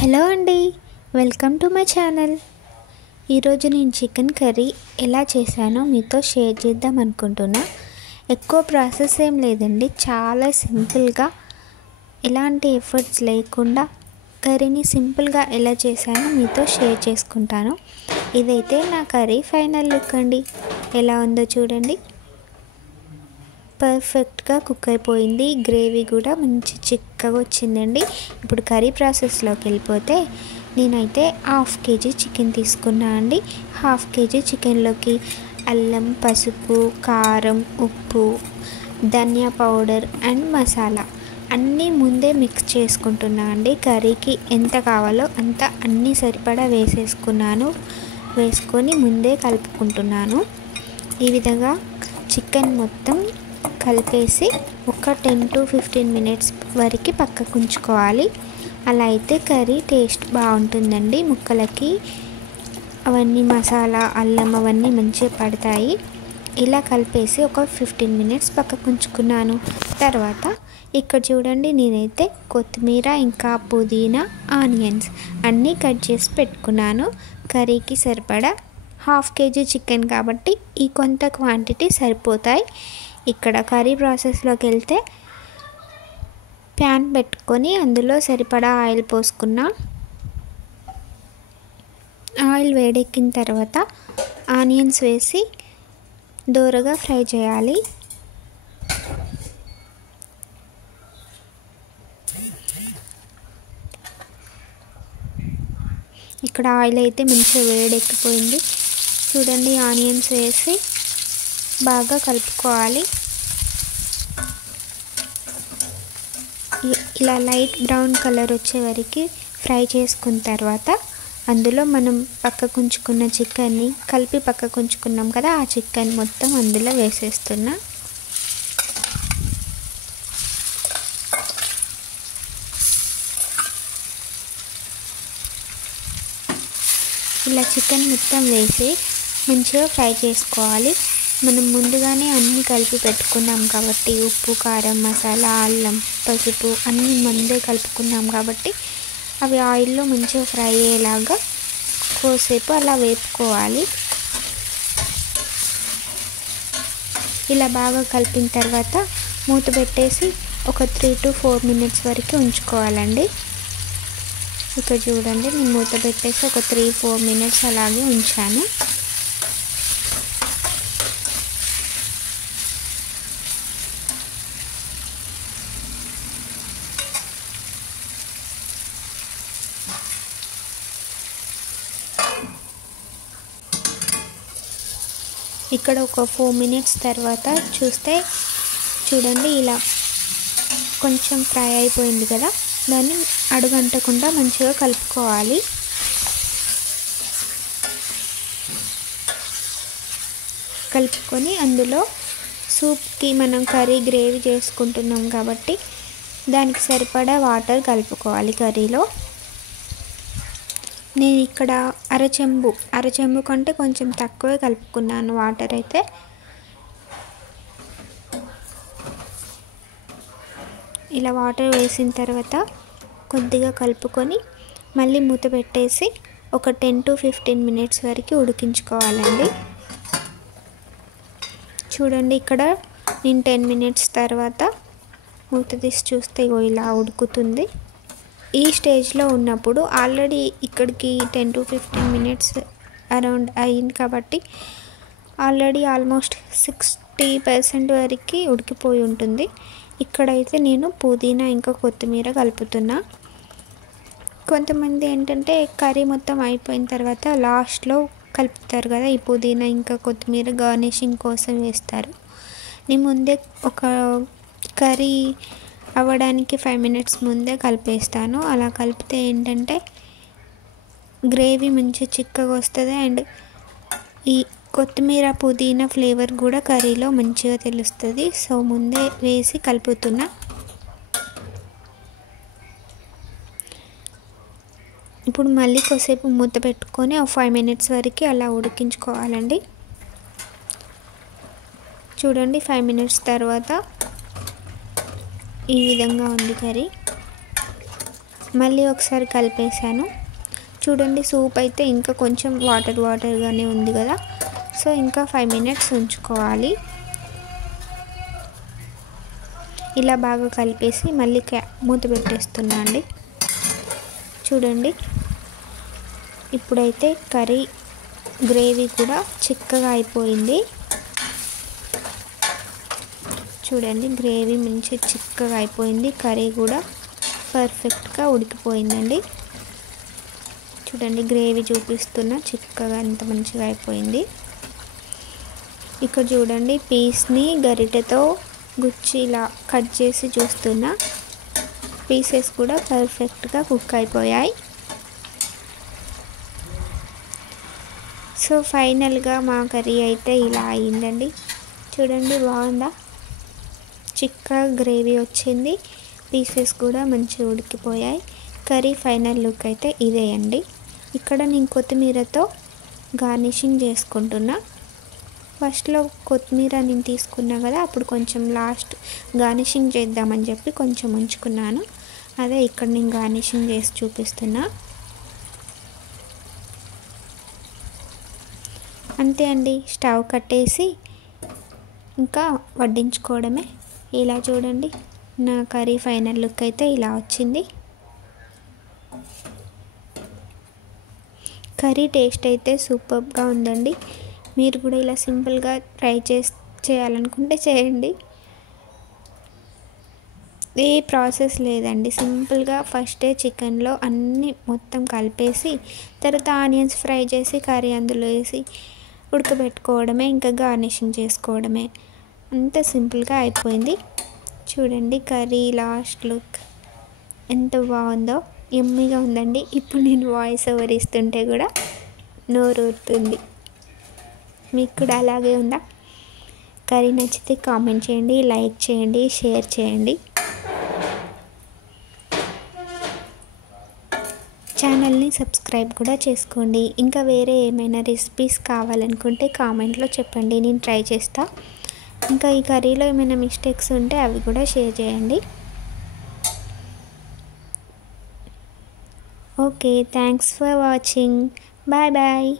Hello అండి, welcome to my channel. ఈరోజు నేను చికెన్ కర్రీ ఎలా చేశానో మీతో షేర్ చేద్దాం అనుకుంటున్నా. ఎక్కువ ప్రాసెస్ ఏం లేదండి, చాలా సింపుల్గా ఎలాంటి ఎఫర్ట్స్ లేకుండా కర్రీని సింపుల్గా ఎలా చేశానో మీతో షేర్ చేసుకుంటాను. ఇదైతే నా కర్రీ ఫైనల్ లుక్ అండి. ఎలా ఉందో చూడండి. పర్ఫెక్ట్గా కుక్ అయిపోయింది. గ్రేవీ కూడా మంచి చిక్కగా వచ్చిందండి. ఇప్పుడు కర్రీ ప్రాసెస్లోకి వెళ్ళిపోతే నేనైతే 1/2 kg చికెన్ తీసుకున్నా అండి. 1/2 kg చికెన్లోకి అల్లం, పసుపు, కారం, ఉప్పు, ధనియా పౌడర్ అండ్ మసాలా అన్నీ ముందే మిక్స్ చేసుకుంటున్నా అండి. కర్రీకి ఎంత కావాలో అంత అన్నీ సరిపడా వేసుకొని ముందే కలుపుకుంటున్నాను. ఈ విధంగా చికెన్ మొత్తం కలిపేసి ఒక 10 to 15 minutes వరకు పక్కకు ఉంచుకోవాలి. అలా అయితే కర్రీ టేస్ట్ బాగుంటుందండి. ముక్కలకి అవన్నీ మసాలా, అల్లం అవన్నీ మంచిగా పడతాయి. ఇలా కలిపేసి ఒక 15 minutes పక్కకు ఉంచుకున్నాను. తర్వాత ఇక్కడ చూడండి, నేనైతే కొత్తిమీర ఇంకా పుదీనా, ఆనియన్స్ అన్నీ కట్ చేసి పెట్టుకున్నాను. కర్రీకి సరిపడా 1/2 kg చికెన్ కాబట్టి ఈ కొంత క్వాంటిటీ సరిపోతాయి. ఇక్కడ కర్రీ ప్రాసెస్లోకి వెళ్తే ప్యాన్ పెట్టుకొని అందులో సరిపడా ఆయిల్ పోసుకున్నా. ఆయిల్ వేడెక్కిన తర్వాత ఆనియన్స్ వేసి దోరగా ఫ్రై చేయాలి. ఇక్కడ ఆయిల్ అయితే మంచిగా వేడెక్కిపోయింది. చూడండి, ఆనియన్స్ వేసి బాగా కలుపుకోవాలి. ఇలా లైట్ బ్రౌన్ కలర్ వచ్చే వరకు ఫ్రై చేసుకున్న తర్వాత అందులో మనం పక్కకుంచుకున్న చికెన్ని కలిపి పక్కకుంచుకున్నాం కదా, ఆ చికెన్ మొత్తం అందులో వేసేస్తున్నా. ఇలా చికెన్ మొత్తం వేసి మంచిగా ఫ్రై చేసుకోవాలి. మనం ముందుగానే అన్నీ కలిపి పెట్టుకున్నాం కాబట్టి ఉప్పు, కారం, మసాలా, అల్లం, పసుపు అన్నీ ముందే కలుపుకున్నాం కాబట్టి అవి ఆయిల్లో మంచిగా ఫ్రై అయ్యేలాగా కోసేపు అలా వేపుకోవాలి. ఇలా బాగా కలిపిన తర్వాత మూత పెట్టేసి ఒక 3 to 4 minutes వరకు ఉంచుకోవాలండి. ఇక్కడ చూడండి, నేను మూత పెట్టేసి ఒక 3-4 minutes అలాగే ఉంచాను. ఇక్కడ ఒక 4 minutes తర్వాత చూడండి, ఇలా కొంచెం ఫ్రై అయిపోయింది కదా, దాన్ని అడుగంటకుండా మంచిగా కలుపుకోవాలి. కలుపుకొని అందులో సూప్కి మనం కర్రీ గ్రేవీ చేసుకుంటున్నాం కాబట్టి దానికి సరిపడా వాటర్ కలుపుకోవాలి. కర్రీలో నేను ఇక్కడ అరచెంబు కంటే కొంచెం తక్కువే కలుపుకున్నాను వాటర్ అయితే. ఇలా వాటర్ వేసిన తర్వాత కొద్దిగా కలుపుకొని మళ్ళీ మూత పెట్టేసి ఒక 10 to 15 minutes వరకు ఉడికించుకోవాలండి. చూడండి, ఇక్కడ నేను 10 minutes తర్వాత మూత తీసి చూస్తే ఇలా ఉడుకుతుంది. ఈ స్టేజ్లో ఉన్నప్పుడు ఆల్రెడీ ఇక్కడికి 10 to 15 minutes అరౌండ్ అయింది కాబట్టి ఆల్రెడీ ఆల్మోస్ట్ 60% వరకు ఉడికిపోయి ఉంటుంది. ఇక్కడైతే నేను పుదీనా ఇంకా కొత్తిమీర కలుపుతున్నా. కొంతమంది ఏంటంటే కర్రీ మొత్తం అయిపోయిన తర్వాత లాస్ట్లో కలుపుతారు కదా, ఈ పుదీనా ఇంకా కొత్తిమీర గార్నిషింగ్ కోసం వేస్తారు. నేను ముందే ఒక కర్రీ అవ్వడానికి 5 minutes ముందే కలిపేస్తాను. అలా కలిపితే ఏంటంటే గ్రేవీ మంచి చిక్కగా వస్తుంది అండ్ ఈ కొత్తిమీర, పుదీనా ఫ్లేవర్ కూడా కర్రీలో మంచిగా తెలుస్తుంది. సో ముందే వేసి కలుపుతున్నా. ఇప్పుడు మళ్ళీ కొద్దిసేపు మూత పెట్టుకొని ఒక 5 minutes వరకు అలా ఉడికించుకోవాలండి. చూడండి, 5 minutes తర్వాత ఈ విధంగా ఉంది కర్రీ. మళ్ళీ ఒకసారి కలిపేసాను. చూడండి సూప్ అయితే ఇంకా కొంచెం వాటర్గానే ఉంది కదా, సో ఇంకా 5 మినిట్స్ ఉంచుకోవాలి. ఇలా బాగా కలిపేసి మళ్ళీ మూత పెట్టేస్తున్నా అండి. చూడండి ఇప్పుడైతే కర్రీ గ్రేవీ కూడా చిక్కగా అయిపోయింది. చూడండి గ్రేవీ మంచి చిక్కగా అయిపోయింది, కర్రీ కూడా పర్ఫెక్ట్గా ఉడికిపోయిందండి. చూడండి గ్రేవీ చూపిస్తున్నా, చిక్కగా ఎంత మంచిగా అయిపోయింది. ఇక్కడ చూడండి పీస్ని గరిటెతో గుచ్చి ఇలా కట్ చేసి చూస్తున్నా, పీసెస్ కూడా పర్ఫెక్ట్గా కుక్ అయిపోయాయి. సో ఫైనల్గా మా కర్రీ అయితే ఇలా అయిందండి. చూడండి బాగుందా, చిక్కగా గ్రేవీ వచ్చింది, పీసెస్ కూడా మంచిగా ఉడికిపోయాయి. కర్రీ ఫైనల్ లుక్ అయితే ఇదే అండి. ఇక్కడ నేను కొత్తిమీరతో గార్నిషింగ్ చేసుకుంటున్నా. ఫస్ట్లో కొత్తిమీర నేను తీసుకున్నా కదా, అప్పుడు కొంచెం లాస్ట్ గార్నిషింగ్ చేద్దామని చెప్పి కొంచెం ఉంచుకున్నాను. అదే ఇక్కడ నేను గార్నిషింగ్ చేసి చూపిస్తున్నా. అంతే అండి, స్టవ్ కట్టేసి ఇంకా వడ్డించుకోవడమే. ఇలా చూడండి నా కర్రీ ఫైనల్ లుక్ అయితే ఇలా వచ్చింది. కర్రీ టేస్ట్ అయితే సూపర్గా ఉందండి. మీరు కూడా ఇలా సింపుల్గా ట్రై చేయాలనుకుంటే చేయండి. ఏ ప్రాసెస్ లేదండి, సింపుల్గా ఫస్టే చికెన్లో అన్నీ మొత్తం కలిపేసి తర్వాత ఆనియన్స్ ఫ్రై చేసి కర్రీ అందులో వేసి ఉడకబెట్టుకోవడమే, ఇంకా గార్నిషింగ్ చేసుకోవడమే, అంత సింపుల్గా అయిపోయింది. చూడండి కర్రీ లాస్ట్ లుక్ ఎంత బాగుందో, యమ్మీగా ఉందండి. ఇప్పుడు నేను వాయిస్ ఓవర్ ఇస్తుంటే కూడా నోరు ఊరుతుంది. మీకు కూడా అలాగే ఉందా? కర్రీ నచ్చితే కామెంట్ చేయండి, లైక్ చేయండి, షేర్ చేయండి. ఛానల్ని సబ్స్క్రైబ్ కూడా చేసుకోండి. ఇంకా వేరే ఏమైనా రెసిపీస్ కావాలనుకుంటే కామెంట్లో చెప్పండి, నేను ట్రై చేస్తా. ఇంకా ఈ కర్రీలో ఏమైనా మిస్టేక్స్ ఉంటే అవి కూడా షేర్ చేయండి. Okay, thanks for watching. Bye bye.